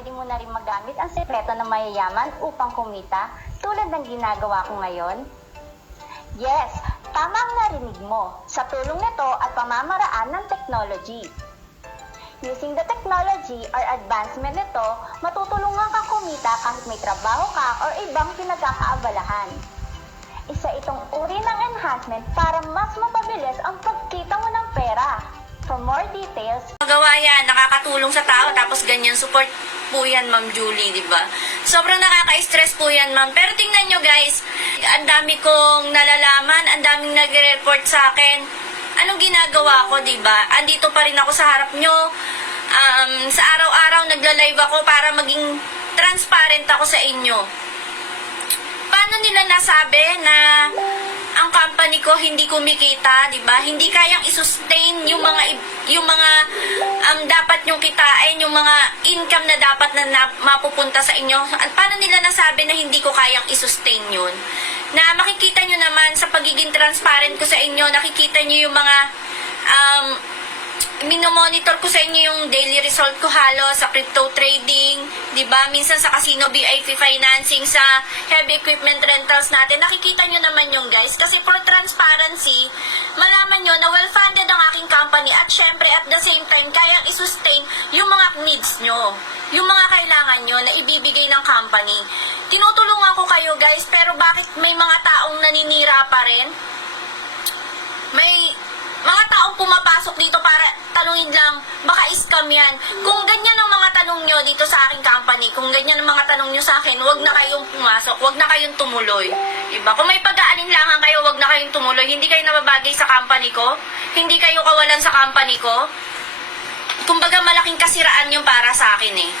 pwede mo na rin magamit ang sekreto ng mayayaman upang kumita tulad ng ginagawa ko ngayon? Yes, tama ang narinig mo. Sa tulong nito at pamamaraan ng technology. Using the technology or advancement nito, matutulungan kang kumita kahit may trabaho ka or ibang pinagkakaabalahan. Isa itong uri ng enhancement para mas mapabilis ang pagkita mo ng pera. For more details, Magawa yan, nakakatulong sa tao, tapos ganyan, support po yan, Ma'am Julie, di ba? Sobrang nakaka-stress po yan, Ma'am. Pero tingnan nyo, guys, ang dami kong nalalaman, ang daming nagre-report sa akin. Anong ginagawa ko, di ba? Andito pa rin ako sa harap nyo. Sa araw-araw, nagla-live ako para maging transparent ako sa inyo. Paano nila nasabi na ang company ko hindi kumikita, 'di ba? Hindi kayang i-sustain yung mga dapat nyong kitain, yung mga income na dapat na mapupunta sa inyo. At paano nila nasabi na hindi ko kayang i-sustain 'yun? Na makikita nyo naman sa pagiging transparent ko sa inyo, nakikita nyo yung mga minomonitor ko sa inyo yung daily result ko halos sa crypto trading, 'di ba? Minsan sa casino VIP financing, sa heavy equipment rentals natin. Nakikita nyo naman yung guys kasi for transparency, malaman nyo na well-funded ang aking company at syempre at the same time kayang i-sustain yung mga needs nyo, yung mga kailangan nyo na ibibigay ng company. Tinutulungan ko kayo guys, pero bakit may mga taong naninira pa rin? May mga taong pumapasok dito para tanungin lang, baka scam yan. Kung ganyan ang mga tanong nyo dito sa aking company, kung ganyan ang mga tanong nyo sa akin, wag na kayong pumasok, wag na kayong tumuloy. Diba? Kung may pag-aalinlangan kayo, wag na kayong tumuloy. Hindi kayo nababagay sa company ko, hindi kayo kawalan sa company ko. Kumbaga malaking kasiraan yung para sa akin eh.